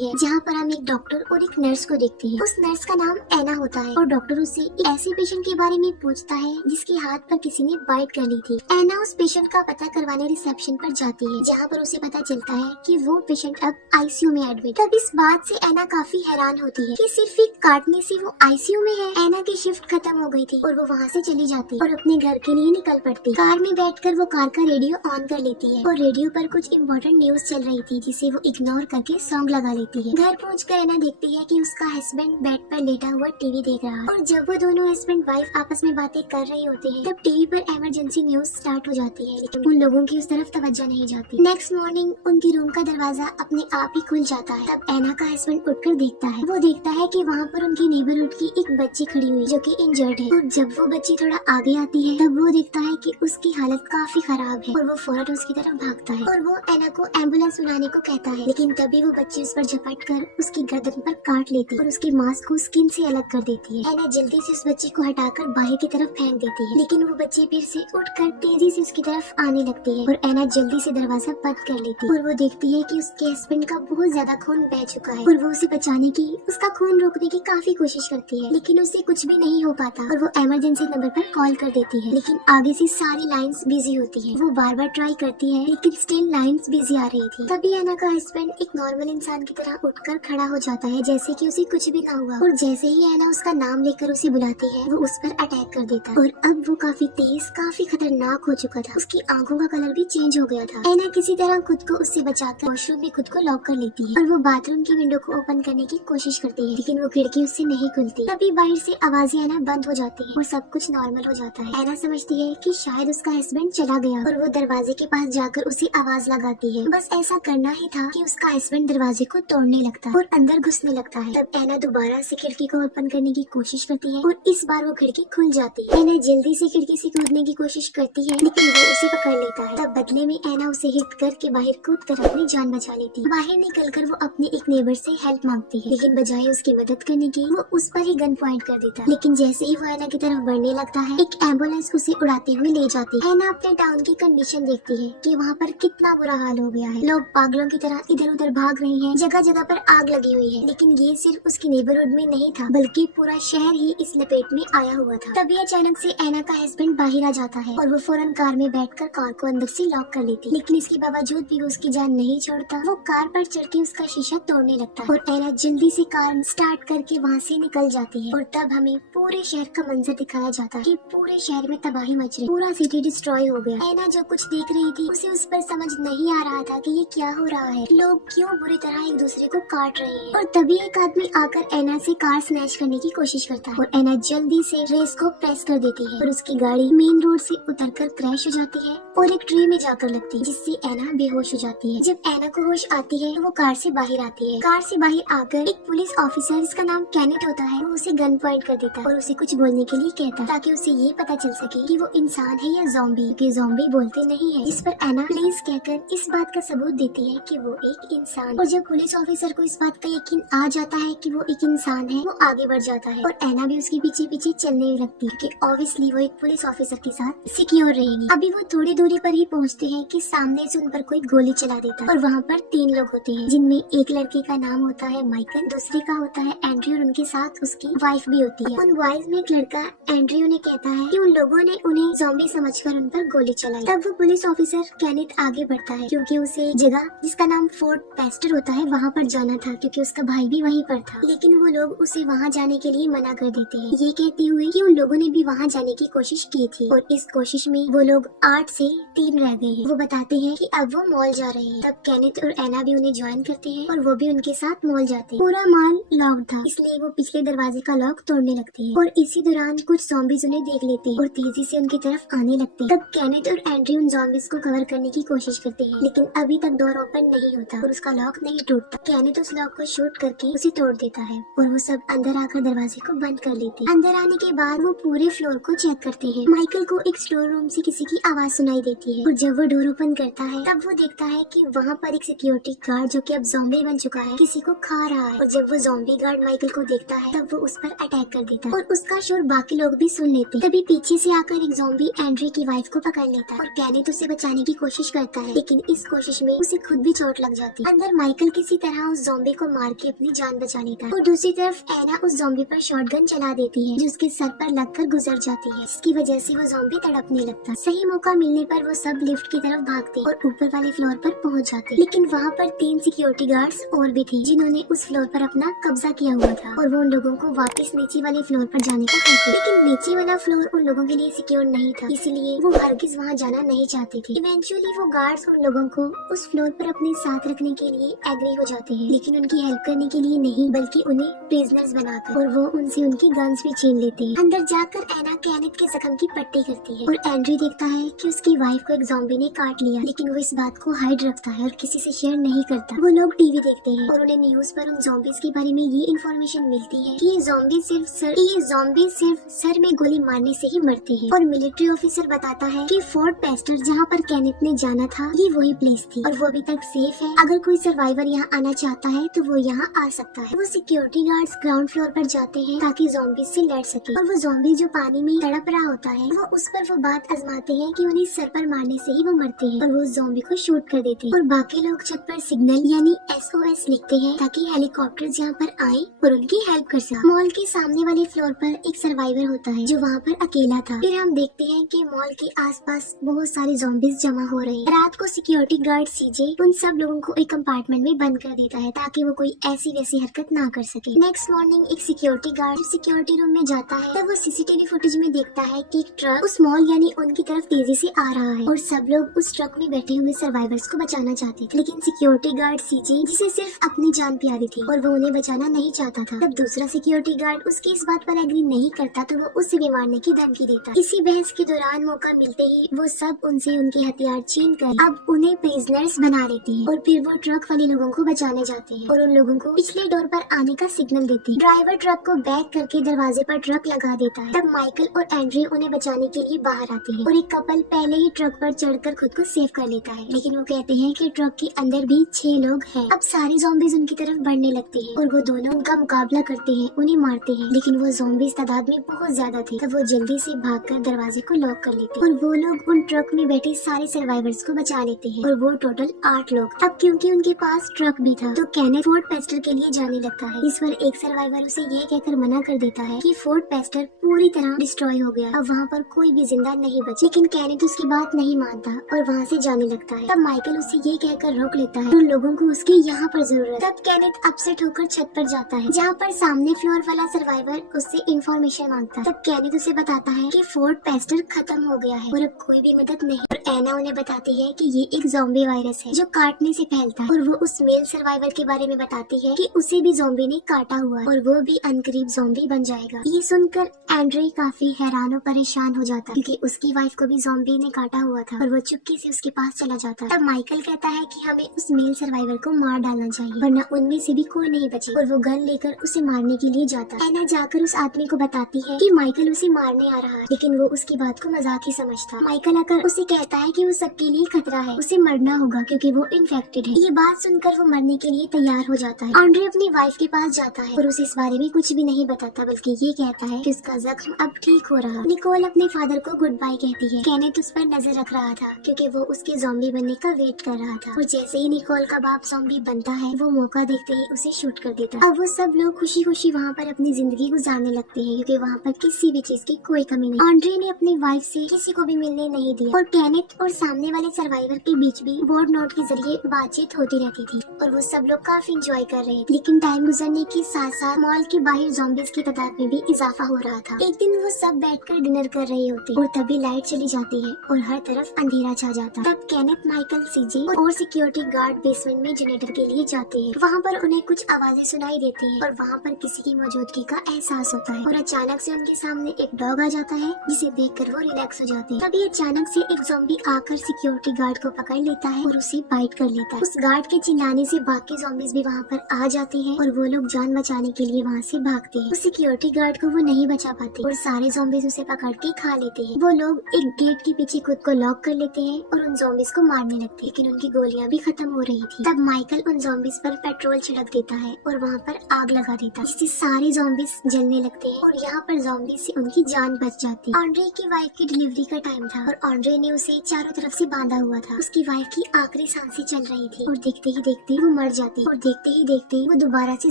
होती है जहाँ पर हम एक डॉक्टर और एक नर्स को देखते हैं। उस नर्स का नाम एना होता है और डॉक्टर उससे एक ऐसे पेशेंट के बारे में पूछता है जिसके हाथ पर किसी ने बाइट कर ली थी। एना उस पेशेंट का पता करवाने रिसेप्शन पर जाती है जहाँ पर उसे पता चलता है कि वो पेशेंट अब आईसीयू में एडमिट। तब इस बात से एना काफी हैरान होती है कि सिर्फ एक काटने से वो आईसीयू में है। एना की शिफ्ट खत्म हो गई थी और वो वहाँ से चली जाती और अपने घर के लिए निकल पड़ती। कार में बैठकर वो कार का रेडियो ऑन कर लेती है और रेडियो पर कुछ इम्पोर्टेंट न्यूज चल रही थी जिसे वो इग्नोर करके सॉन्ग लगा लेती है। घर पहुंचकर एना देखती है कि उसका हस्बैंड बेड पर लेटा हुआ टीवी देख रहा है और जब वो दोनों हस्बैंड वाइफ आपस में बातें कर रहे होते हैं तब टीवी पर इमरजेंसी न्यूज स्टार्ट हो जाती है, लेकिन उन लोगों की उस तरफ तवज्जो नहीं जाती। नेक्स्ट मॉर्निंग उनकी रूम का दरवाजा अपने आप ही खुल जाता है। तब एना का हस्बैंड उठकर देखता है। वो देखता है कि वहाँ पर उनकी नेबरहुड की एक बच्ची खड़ी हुई जो कि इंजर्ड है और जब वो बच्ची थोड़ा आगे आती है तब वो देखता है कि उसकी हालत काफी खराब है और वो फौरन उसकी तरफ भागता है और वो एना को एम्बुलेंस बुलाने को कहता है, लेकिन तभी वो बच्ची उस पर झपट कर उसकी गर्दन पर काट लेती है और उसके मांस को स्किन से अलग कर देती है। एना जल्दी से उस बच्ची को हटाकर बाहर की तरफ फेंक देती है, लेकिन वो बच्ची फिर से उठकर तेजी से उसकी तरफ आने लगती है और एना जल्दी से दरवाजा बंद कर लेती है और वो देखती है कि उसके हस्बैंड का बहुत ज्यादा खून बह चुका है और वो उसे बचाने की, उसका खून रोकने की काफी कोशिश करती है, लेकिन उससे कुछ भी नहीं हो पाता और वो इमरजेंसी नंबर पर कॉल कर देती है, लेकिन आगे से सारी लाइंस बिजी होती है। वो बार बार ट्राई करती है लेकिन स्टिल लाइंस बिजी आ रही थी। तभी एना का हस्बैंड एक नॉर्मल इंसान की तरह उठकर खड़ा हो जाता है जैसे कि उसे कुछ भी ना हुआ और जैसे ही एना उसका नाम लेकर उसे बुलाती है वो उस पर अटैक कर देता है और अब वो काफी तेज, काफी खतरनाक हो चुका था। उसकी आंखों का कलर भी चेंज हो गया था। एना किसी तरह खुद को उससे बचाकर वॉशरूम में खुद को लॉक कर लेती है और वो बाथरूम की विंडो को ओपन करने की कोशिश करती है, लेकिन वो खिड़की उससे नहीं खुलती। तभी बाहर से आवाजें आना बंद हो जाती है और सब कुछ नॉर्मल हो जाता है। एना समझती है कि शायद उसका हस्बैंड चला गया और वो दरवाजे के पास जाकर उसे आवाज लगाती है। बस ऐसा करना ही था कि उसका हस्बैंड दरवाजे को तोड़ने लगता है और अंदर घुसने लगता है। तब एना दोबारा से खिड़की को ओपन करने की कोशिश करती है और इस बार वो खिड़की खुल जाती है। एना जल्दी से खिड़की से कूदने की कोशिश करती है, लेकिन वो उसे पकड़ लेता है। तब बदले में एना उसे हिट करके बाहर कूद कर अपनी जान बचा लेती है। बाहर निकलकर वो अपने एक नेबर से हेल्प मांगती है, लेकिन बजाय उसकी मदद करने की वो उस पर ही गन पॉइंट कर देता है। लेकिन जैसे ही वो एना की तरफ बढ़ने लगता है एक एम्बुलेंस उसे उड़ाते हुए ले जाती है। एना अपने टाउन की कंडीशन देखती है कि वहाँ पर कितना बुरा हाल हो गया है। लोग पागलों की तरह इधर उधर भाग रहे हैं, जगह जगह पर आग लगी हुई है। लेकिन ये सिर्फ उसकी नेबरहुड में नहीं था बल्कि पूरा शहर ही इस लपेट में आया हुआ था। तभी अचानक से एना का हस्बैंड बाहर आ जाता है और वो फौरन कार में बैठकर कार को अंदर से लॉक कर लेती है, लेकिन इसके बावजूद भी वो उसकी जान नहीं छोड़ता। वो कार पर चढ़ के उसका शीशा तोड़ने लगता है और एना जल्दी से कार स्टार्ट करके वहाँ से निकल जाती है और तब हमें पूरे शहर का मंजर दिखाया जाता है कि पूरे शहर में तबाही मच रही, पूरा सिटी डिस्ट्रॉय हो गया। एना जो कुछ देख रही थी उसे उस पर समझ नहीं आ रहा था कि ये क्या हो रहा है, लोग क्यों बुरी तरह एक दूसरे को काट रहे हैं। और तभी एक आदमी आकर एना से कार स्नैच करने की कोशिश करता है और एना जल्दी से रेस को प्रेस कर देती है और उसकी गाड़ी मेन रोड से उतरकर क्रैश हो जाती है और एक ट्री में जाकर लगती है, जिससे एना बेहोश हो जाती है। जब एना को होश आती है तो वो कार से बाहर आती है। कार से बाहर आकर एक पुलिस ऑफिसर जिसका नाम कैनेट होता है वो उसे गन पॉइंट कर देता है और उसे कुछ बोलने के लिए कहता है ताकि उसे ये पता चल सके कि वो इंसान है या ज़ॉम्बी, क्योंकि ज़ॉम्बी बोलते नहीं है। इस पर एना प्लीज कहकर इस बात का सबूत देती है कि वो एक इंसान। और जब पुलिस ऑफिसर को इस बात का यकीन आ जाता है कि वो एक इंसान है वो आगे बढ़ जाता है और एना भी उसके पीछे पीछे चलने लगती है कि ऑब्वियसली वो एक पुलिस ऑफिसर के साथ सिक्योर रहेगी। अभी वो थोड़ी दूरी पर ही पहुंचते हैं कि सामने से उन पर कोई गोली चला देता है और वहाँ पर 3 लोग होते हैं, जिनमें एक लड़के का नाम होता है माइकल, दूसरे का होता है एंड्रयू और उनके साथ उसकी वाइफ भी होती है। उन बॉयज में एक लड़का एंड्रयू ने कहता है कि उन लोगों ने उन्हें ज़ॉम्बी समझकर उन पर गोली चलाई। तब वो पुलिस ऑफिसर कैनेट आगे बढ़ता है क्योंकि उसे जगह जिसका नाम फोर्ट पेस्टर होता है वहाँ पर जाना था क्योंकि उसका भाई भी वहीं पर था, लेकिन वो लोग उसे वहाँ जाने के लिए मना कर देते हैं, ये कहते हुए कि उन लोगों ने भी वहाँ जाने की कोशिश की थी और इस कोशिश में वो लोग 8 से 3 रह गए हैं। वो बताते हैं कि अब वो मॉल जा रहे हैं। तब कैनेथ और एना भी उन्हें ज्वाइन करते हैं और वो भी उनके साथ मॉल जाते हैं। पूरा मॉल लॉक था इसलिए वो पिछले दरवाजे का लॉक तोड़ने लगते हैं और इसी दौरान कुछ ज़ॉम्बीज उन्हें देख लेते हैं और तेजी से उनकी तरफ आने लगते हैं। तब कैनेथ और एंड्रयू उन ज़ॉम्बीज को कवर करने की कोशिश करते हैं, लेकिन अभी तक डोर ओपन नहीं होता और उसका लॉक नहीं टूटता। कैनेथ उस लॉक को शूट करके उसे तोड़ देता है और वो सब अंदर आकर दरवाजे को बंद कर लेते हैं। अंदर आने के बाद वो पूरे फ्लोर को चेक करते हैं। माइकल को एक स्टोर रूम से किसी की आवाज सुनाई देती है और जब वो डोर ओपन करता है तब वो देखता है कि वहाँ पर एक सिक्योरिटी गार्ड जो कि अब ज़ॉम्बी बन चुका है किसी को खा रहा है और जब वो ज़ॉम्बी गार्ड माइकल को देखता है तब वो उस पर अटैक कर देता है और उसका शोर बाकी लोग भी सुन लेते हैं। तभी पीछे से आकर एक ज़ॉम्बी एंड्रयू की वाइफ को पकड़ लेता है और कैनेथ उसे बचाने की कोशिश करता है, लेकिन इस कोशिश में उसे खुद भी चोट लग जाती है। अंदर माइकल किसी तरह तरह उस ज़ॉम्बी को मार के अपनी जान बचा लेता है। और दूसरी तरफ एना उस ज़ॉम्बी पर शॉटगन चला देती है जो उसके सर पर लगकर गुजर जाती है, जिसकी वजह से वो ज़ॉम्बी तड़पने लगता है। सही मौका मिलने पर वो सब लिफ्ट की तरफ भागते और ऊपर वाले फ्लोर पर पहुंच जाते। लेकिन वहाँ पर 3 सिक्योरिटी गार्ड्स और भी थे जिन्होंने उस फ्लोर पर अपना कब्जा किया हुआ था और वो उन लोगों को वापस नीचे वाले फ्लोर पर जाने का कहते। लेकिन नीचे वाला फ्लोर उन लोगों के लिए सिक्योर नहीं था, इसलिए वो हरगिज वहाँ जाना नहीं चाहते थे। इवेंचुअली वो गार्ड्स उन लोगों को उस फ्लोर पर अपने साथ रखने के लिए एग्री हो जाते हैं, लेकिन उनकी हेल्प करने के लिए नहीं बल्कि उन्हें प्रिजनर्स बनाकर, और वो उनसे उनकी गन्स भी छीन लेते हैं। अंदर जाकर एना केनेथ के जख्म की पट्टी करती है और एंड्रयू देखता है कि उसकी वाइफ को एक ज़ॉम्बी ने काट लिया, लेकिन वो इस बात को हाइड रखता है और किसी से शेयर नहीं करता। वो लोग टीवी देखते हैं और उन्हें न्यूज पर उन ज़ॉम्बीज के बारे में ये इन्फॉर्मेशन मिलती है कि ये ज़ॉम्बी सिर्फ सर में गोली मारने से ही मरते हैं। और मिलिट्री ऑफिसर बताता है कि फोर्ट पेस्टर जहाँ पर केनेथ ने जाना था ये वही प्लेस थी और वो अभी तक सेफ है। अगर कोई सर्वाइवर यहाँ आना चाहता है तो वो यहाँ आ सकता है। वो सिक्योरिटी गार्ड्स ग्राउंड फ्लोर पर जाते हैं ताकि ज़ॉम्बीज से लड़ सके, और वो ज़ॉम्बी जो पानी में तड़प रहा होता है वो उस पर वो बात आजमाते हैं कि उन्हें सर पर मारने से ही वो मरते हैं, और वो ज़ॉम्बी को शूट कर देते हैं। और बाकी लोग छत पर सिग्नल यानी SOS लिखते हैं ताकि हेलीकॉप्टर यहाँ पर आए और उनकी हेल्प कर सके। मॉल के सामने वाले फ्लोर पर एक सर्वाइवर होता है जो वहाँ पर अकेला था। फिर हम देखते हैं कि मॉल के आसपास बहुत सारे ज़ॉम्बीज जमा हो रहे हैं। रात को सिक्योरिटी गार्ड सीजे उन सब लोगों को एक कंपार्टमेंट में बंद कर देता है ताकि वो कोई ऐसी वैसी हरकत ना कर सके। नेक्स्ट मॉर्निंग एक सिक्योरिटी गार्ड सिक्योरिटी रूम में जाता है तब वो CCTV फुटेज में देखता है कि एक ट्रक उस मॉल यानी उनकी तरफ तेजी से आ रहा है और सब लोग उस ट्रक में बैठे हुए सर्वाइवर्स को बचाना चाहते थे। लेकिन सिक्योरिटी गार्ड सीजे जिसे सिर्फ अपनी जान प्यारी थी और वो उन्हें बचाना नहीं चाहता था, तब दूसरा सिक्योरिटी गार्ड उसकी इस बात पर एग्री नहीं करता तो वो उससे भी मारने की धमकी देता। इसी बहस के दौरान मौका मिलते ही वो सब उनसे उनके हथियार छीन कर अब उन्हें प्रिजनर्स बना लेते हैं और फिर वो ट्रक वाले लोगों को बचाने जाते हैं और उन लोगों को पिछले डोर पर आने का सिग्नल देते हैं। ड्राइवर ट्रक को बैक करके दरवाजे पर ट्रक लगा देता है। तब माइकल और एंड्रयू उन्हें बचाने के लिए बाहर आते हैं और एक कपल पहले ही ट्रक पर चढ़कर खुद को सेव कर लेता है, लेकिन वो कहते हैं कि ट्रक के अंदर भी 6 लोग हैं। अब सारे ज़ॉम्बीज उनकी तरफ बढ़ने लगते हैं और वो दोनों उनका मुकाबला करते हैं, उन्हें मारते हैं, लेकिन वो ज़ॉम्बीज तादाद में बहुत ज्यादा थे। तब वो जल्दी से भागकर दरवाजे को लॉक कर लेते हैं और वो लोग उन ट्रक में बैठे सारे सर्वाइवर्स को बचा लेते हैं और वो टोटल 8 लोग। अब क्योंकि उनके पास ट्रक भी था तो केनेथ फोर्ट पेस्टर के लिए जाने लगता है। इस पर एक सर्वाइवर उसे ये कहकर मना कर देता है कि फोर्ट पेस्टर पूरी तरह डिस्ट्रॉय हो गया, अब वहाँ पर कोई भी जिंदा नहीं बचा। लेकिन केनेथ उसकी बात नहीं मानता और वहाँ से जाने लगता है। तब माइकल उसे ये कहकर रोक लेता है उन लोगों को उसकी यहाँ पर जरूरत। तब केनेथ अपसेट होकर छत पर जाता है जहाँ पर सामने फ्लोर वाला सर्वाइवर उससे इंफॉर्मेशन मांगता है। तब केनेथ उसे बताता है कि फोर्ट पेस्टर खत्म हो गया है और अब कोई भी मदद नहीं। और एना उन्हें बताती है कि ये एक ज़ॉम्बी वायरस है जो काटने से फैलता है और वो उस मेल सर्वाइवर के बारे में बताती है कि उसे भी ज़ॉम्बी ने काटा हुआ है और वो भी अनकरीब ज़ॉम्बी बन जाएगा। ये सुनकर एंड्रयू काफी हैरान और परेशान हो जाता है क्योंकि उसकी वाइफ को भी ज़ॉम्बी ने काटा हुआ था और वो चुपके से उसके पास चला जाता है। तब माइकल कहता है कि हमें उस मेल सर्वाइवर को मार डालना चाहिए वरना उनमें से भी कोई नहीं बचे, और वो गन लेकर उसे मारने के लिए जाता है। एना जाकर उस आदमी को बताती है कि माइकल उसे मारने आ रहा है, लेकिन वो उसकी बात को मजाक ही समझता। माइकल आकर उसे कहता है कि वो सबके लिए खतरा है, उसे मरना होगा क्योंकि वो इन्फेक्टेड है। ये बात सुनकर वो मरने के लिए तैयार हो जाता है। एंड्रयू अपनी वाइफ के पास जाता है और उसे इस बारे में कुछ भी नहीं बताता बल्कि ये कहता है कि उसका जख्म अब ठीक हो रहा। निकोल अपने फादर को गुड बाय कहती है। केनेथ उस पर नजर रख रहा था क्योंकि वो उसके ज़ॉम्बी बनने का वेट कर रहा था और जैसे ही निकोल का बाप ज़ॉम्बी बनता है वो मौका देखते ही उसे शूट कर देता है। अब वो सब लोग खुशी खुशी वहाँ पर अपनी जिंदगी गुजारने लगते हैं क्योंकि वहाँ पर किसी भी चीज की कोई कमी नहीं। एंड्रयू ने अपनी वाइफ से किसी को भी मिलने नहीं दिया और केनेथ और सामने वाले सर्वाइवर के बीच भी बोर्ड नोट के जरिए बातचीत होती रहती थी और वो सब लोग काफी इंजॉय कर रहे थे। लेकिन टाइम गुजरने के साथ साथ मॉल के बाहर ज़ॉम्बीज की तादाद में भी इजाफा हो रहा था। एक दिन वो सब बैठकर डिनर कर रहे होते और तभी लाइट चली जाती है और हर तरफ अंधेरा छा जाता। तब केनेथ, माइकल, सीजे और सिक्योरिटी गार्ड बेसमेंट में जनरेटर के लिए जाते हैं। वहाँ पर उन्हें कुछ आवाजें सुनाई देती है और वहाँ पर किसी की मौजूदगी का एहसास होता है और अचानक से उनके सामने एक डॉग आ जाता है जिसे देखकर वो रिलैक्स हो जाते हैं। तभी अचानक से एक ज़ॉम्बी आकर सिक्योरिटी गार्ड को पकड़ लेता है और उसे बाइट कर लेता है। उस गार्ड के चिल्लाने से बाकी ज़ॉम्बीज भी वहाँ पर आ जाते हैं और वो लोग जान बचाने के लिए वहाँ से भागते हैं। उस सिक्योरिटी गार्ड को वो नहीं बचा पाते और सारे ज़ॉम्बीज उसे पकड़ के खा लेते हैं। वो लोग एक गेट के पीछे खुद को लॉक कर लेते हैं और उन ज़ॉम्बीज को मारने लगते हैं, लेकिन उनकी गोलियां भी खत्म हो रही थी। तब माइकल उन ज़ॉम्बीज पर पेट्रोल छिड़क देता है और वहाँ पर आग लगा देता है जिससे सारे ज़ॉम्बीज जलने लगते हैं और यहाँ पर ज़ॉम्बीज से उनकी जान बच जाती है। एंड्रयू की वाइफ की डिलीवरी का टाइम था और एंड्रयू ने उसे चारों तरफ से बांधा हुआ था। उसकी वाइफ की आखिरी सांसें चल रही थी और देखते ही देखते वो मर जाती है और देखते ही देखते वो दोबारा से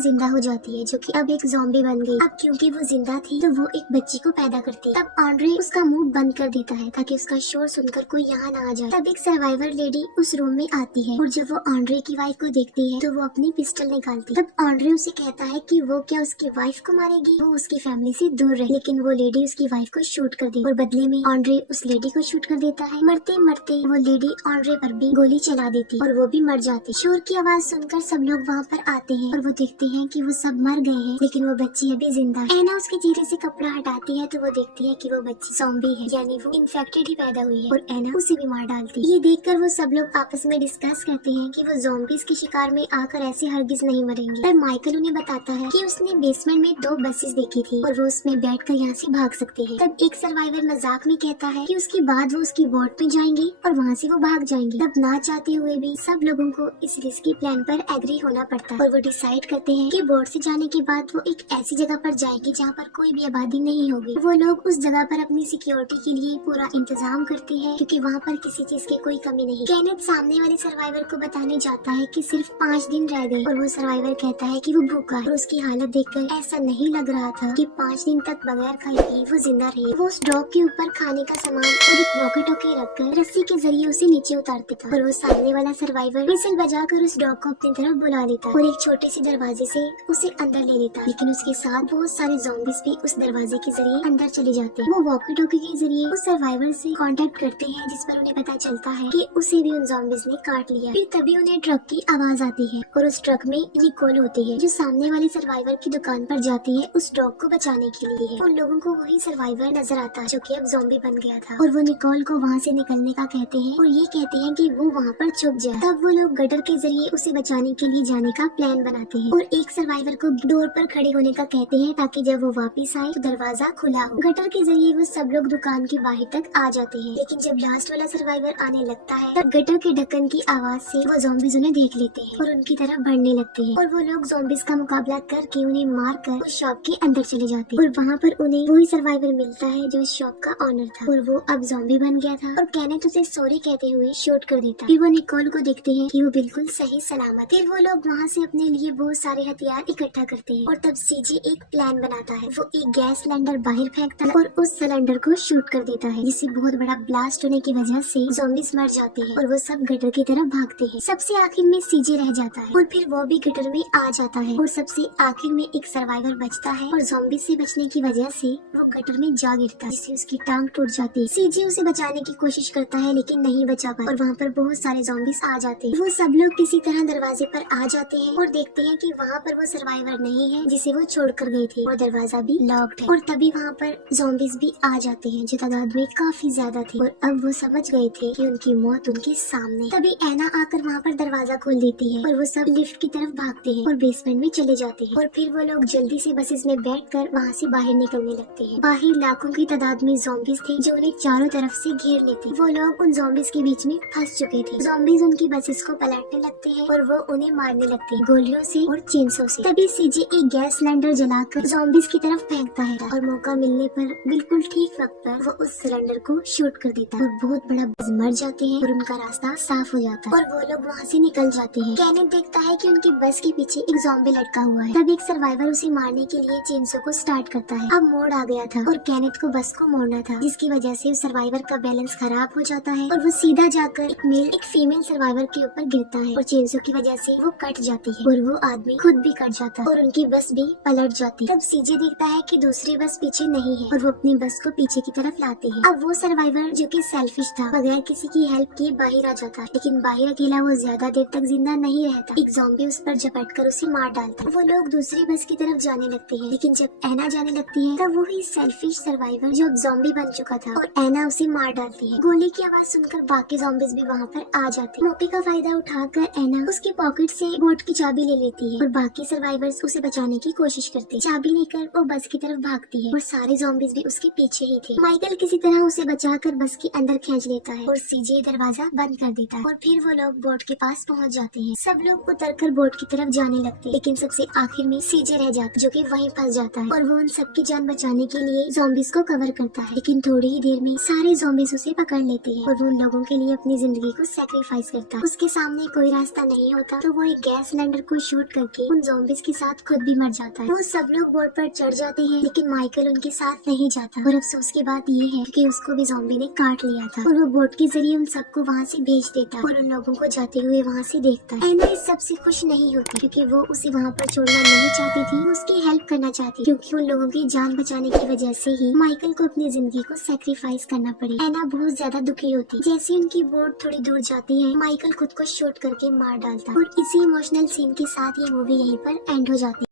जिंदा हो जाती है, जो कि अब एक ज़ॉम्बी बन गई। अब क्योंकि वो जिंदा थी तो वो एक बच्ची को पैदा करती है। तब ऑड्रे उसका मुंह बंद कर देता है ताकि उसका शोर सुनकर कोई यहाँ ना आ जाए। तब एक सर्वाइवर लेडी उस रूम में आती है और जब वो ऑड्रे की वाइफ को देखती है तो वो अपनी पिस्टल निकालती है। तब ऑड्रे उसे कहता है कि वो क्या उसकी वाइफ को मारेगी, वो उसकी फैमिली से दूर रहे, लेकिन वो लेडी उसकी वाइफ को शूट कर दी और बदले में ऑड्रे उस लेडी को शूट कर देता है। मरते मरते वो लेडी ऑड्रे पर भी गोली चला देती और वो भी मर जाती। शोर की आवाज सुनकर सब लोग वहाँ पर आते हैं और वो देखते हैं कि वो सब मर गए हैं, लेकिन वो बच्ची अभी जिंदा है। एना उसके चेहरे से कपड़ा हटाती है तो वो देखती है कि वो बच्ची ज़ॉम्बी है, यानी वो इन्फेक्टेड ही पैदा हुई है और एना उसे भी मार डालती है। ये देखकर वो सब लोग आपस में डिस्कस करते हैं कि वो ज़ॉम्बीज के शिकार में आकर ऐसे हरगिज नहीं मरेंगे। पर माइकल उन्हें बताता है कि उसने बेसमेंट में 2 बसेस देखी थी और वो उसमें बैठकर यहाँ से भाग सकते हैं। तब एक सर्वाइवर मजाक में कहता है कि उसके बाद वो उसकी बोट में जाएंगे और वहाँ से वो भाग जाएंगे। तब ना चाहते हुए भी सब लोगों को इस रिस्की प्लान पर एग्री होना पड़ता है और वो डिसाइड करते हैं कि बोट से जाने के बाद वो एक ऐसी जगह पर जाएंगे जहाँ पर कोई भी आबादी नहीं होगी। वो लोग उस जगह पर अपनी सिक्योरिटी के लिए पूरा इंतजाम करते हैं क्योंकि वहाँ पर किसी चीज की कोई कमी नहीं। केनेथ सामने वाले सर्वाइवर को बताने जाता है कि सिर्फ 5 दिन रह गए और वो सर्वाइवर कहता है कि वो भूखा है और उसकी हालत देखकर ऐसा नहीं लग रहा था कि 5 दिन तक बगैर खाए पिए वो जिंदा रहे। वो उस डॉग के ऊपर खाने का सामान और एक वॉकी टॉकी रखकर रस्सी के जरिए उसे नीचे उतारते था और वो सामने वाला सर्वाइवर विसल बजाकर उस डॉग को अपनी तरफ बुला लेता और एक छोटे से दरवाजे से उसे अंदर ले लेता, लेकिन उसके साथ बहुत सारे ज़ॉम्बीज भी उस दरवाजे के जरिए अंदर चले जाते हैं। वो वॉकी टॉकी के जरिए उस सर्वाइवर से कांटेक्ट करते हैं जिस पर उन्हें पता चलता है कि उसे भी उन ज़ॉम्बीज ने काट लिया। फिर तभी उन्हें ट्रक की आवाज आती है और उस ट्रक में निकोल होती है जो सामने वाले सर्वाइवर की दुकान पर जाती है उस डॉग को बचाने के लिए। उन लोगों को वही सर्वाइवर नजर आता है जो कि अब ज़ॉम्बी बन गया था और वो निकोल को वहाँ से निकलने का कहते हैं और ये कहते हैं कि वो वहाँ पर छुप जाए। तब वो लोग गटर के जरिए उसे बचाने के लिए जाने का प्लान बनाते हैं और एक सर्वाइवर को डोर पर खड़े होने का कहते हैं ताकि जब वो वापस आए तो दरवाजा खुला हो। गटर के जरिए वो सब लोग दुकान के बाहर तक आ जाते हैं, लेकिन जब लास्ट वाला सर्वाइवर आने लगता है तब गटर के ढक्कन की आवाज से वो ज़ॉम्बीज उन्हें देख लेते हैं और उनकी तरफ बढ़ने लगते हैं और वो लोग ज़ॉम्बीज का मुकाबला करके उन्हें मार कर उस शॉप के अंदर चले जाते हैं और वहाँ पर उन्हें वही सर्वाइवर मिलता है जो इस शॉप का ऑनर था और वो अब ज़ॉम्बी बन गया था और केनेथ उसे सॉरी कहते हुए शूट कर देता। फिर वो निकोल को देखते हैं कि वो बिल्कुल सही सलामत। फिर वो लोग वहाँ से अपने लिए बहुत सारे हथियार इकट्ठा करते हैं और तब सीजे एक प्लान बनाता है। वो एक गैस सिलेंडर बाहर फेंकता है और उस सिलेंडर को शूट कर देता है, जिससे बहुत बड़ा ब्लास्ट होने की वजह से ज़ॉम्बीज मर जाते हैं और वो सब गटर की तरफ भागते हैं। सबसे आखिर में सीजे रह जाता है और फिर वो भी गटर में आ जाता है और सबसे आखिर में एक सर्वाइवर बचता है और ज़ॉम्बीज से बचने की वजह से वो गटर में जा गिरता है, जिससे उसकी टांग टूट जाती है। सीजे उसे बचाने की कोशिश करता है लेकिन नहीं बचा पाता और वहाँ पर बहुत सारे ज़ॉम्बीज आ जाते हैं। वो सब लोग किसी तरह दरवाजे पर आ जाते हैं और देखते हैं कि वहाँ पर वो सर्वाइवर नहीं है जिसे वो छोड़ कर गई थी और दरवाजा भी लॉक्ड है और तभी वहाँ पर ज़ॉम्बीज भी आ जाते हैं जो तादाद में काफी ज्यादा थे और अब वो समझ गए थे कि उनकी मौत उनके सामने। तभी एना आकर वहाँ पर दरवाजा खोल देती है और वो सब लिफ्ट की तरफ भागते हैं और बेसमेंट में चले जाते हैं और फिर वो लोग जल्दी से बसेस में बैठकर वहाँ से बाहर निकलने लगते हैं। बाहर लाखों की तादाद में ज़ॉम्बीज थे जो उन्हें चारों तरफ से घेर लेते। वो लोग उन ज़ॉम्बीज के बीच में फंस चुके थे। ज़ॉम्बीज उनकी बसेस को पलटने लगते हैं और वो उन्हें मारने लगते हैं गोलियों से और चेंसों से। तभी सीजे एक गैस सिलेंडर जलाकर ज़ॉम्बीज की तरफ फेंकता है और मौका मिलने पर बिल्कुल ठीक वक्त पर वो उस सिलेंडर को शूट कर देता है और बहुत बड़ा मर जाते हैं और उनका रास्ता साफ हो जाता है और वो लोग वहाँ से निकल जाते हैं। केनेथ देखता है कि उनकी बस के पीछे एक ज़ॉम्बी लटका हुआ है। तब एक सर्वाइवर उसे मारने के लिए चेंसो को स्टार्ट करता है। अब मोड़ आ गया था और केनेथ को बस को मोड़ना था, जिसकी वजह से सर्वाइवर का बैलेंस खराब हो जाता है और वो सीधा जाकर एक मेल एक फीमेल सर्वाइवर के ऊपर गिरता है और चेंसो की वजह से वो कट जाती है और वो आदमी खुद भी कट जाता है और उनकी बस भी पलट जाती है। तब सीजे देखता है कि दूसरी बस पीछे नहीं है और वो अपनी बस को पीछे की तरफ लाते हैं। अब वो सर्वाइवर जो कि सेल्फिश था बगैर किसी की हेल्प किए बाहर आ जाता है, लेकिन बाहर अकेला वो ज्यादा देर तक जिंदा नहीं रहता। एक ज़ॉम्बी उस पर झपट कर उसे मार डालता है। वो लोग दूसरी बस की तरफ जाने लगते हैं, लेकिन जब एना जाने लगती है तब वही सेल्फिश सर्वाइवर जो अब ज़ॉम्बी बन चुका था और एना उसे मार डालती है। गोली की आवाज सुनकर बाकी ज़ॉम्बीज भी वहाँ पर आ जाते हैं। मौके का फायदा उठाकर एना उसके पॉकेट से बोट की चाबी ले लेती है और बाकी सर्वाइवर्स उसे बचाने की कोशिश करते हैं। चाबी लेकर वो बस की तरफ भागती है और सारे ज़ॉम्बीज भी उसके पीछे ही थे। माइकल किसी तरह उसे बचाकर बस के अंदर खींच लेता है और सीजे दरवाजा बंद कर देता है और फिर वो लोग बोट के पास पहुँच जाते हैं। सब लोग उतरकर बोट की तरफ जाने लगते हैं, लेकिन सबसे आखिर में सीजे रह जाता जो कि वहीं फंस जाता है और वो उन सबकी जान बचाने के लिए ज़ॉम्बीज को कवर करता है, लेकिन थोड़ी ही देर में सारे ज़ॉम्बीज उसे पकड़ लेते हैं और वो उन लोगों के लिए अपनी जिंदगी को सैक्रिफाइस करता है। उसके सामने कोई रास्ता नहीं होता तो वो एक गैस सिलेंडर को शूट करके उन ज़ॉम्बीज के साथ खुद भी मर जाता है। वो सब लोग बोट पर चढ़ जाते हैं लेकिन माइकल उनके साथ नहीं जाता और अफसोस की बात ये है कि उसको भी ज़ॉम्बी ने काट लिया था और वो बोट के जरिए उन सबको वहाँ से भेज देता और उन लोगों को जाते हुए वहाँ से देखता है। एना इस सबसे खुश नहीं होती क्योंकि वो उसे वहाँ पर छोड़ना नहीं चाहती थी, वो उसकी हेल्प करना चाहती क्योंकि उन लोगों की जान बचाने की वजह से ही माइकल को अपनी जिंदगी को सैक्रिफाइस करना पड़े। एना बहुत ज्यादा दुखी होती। जैसे उनकी बोट थोड़ी दूर जाती है माइकल खुद को शूट करके मार डालता और इसी इमोशनल सीन के साथ ये मूवी यहीं पर एंड हो जाती है।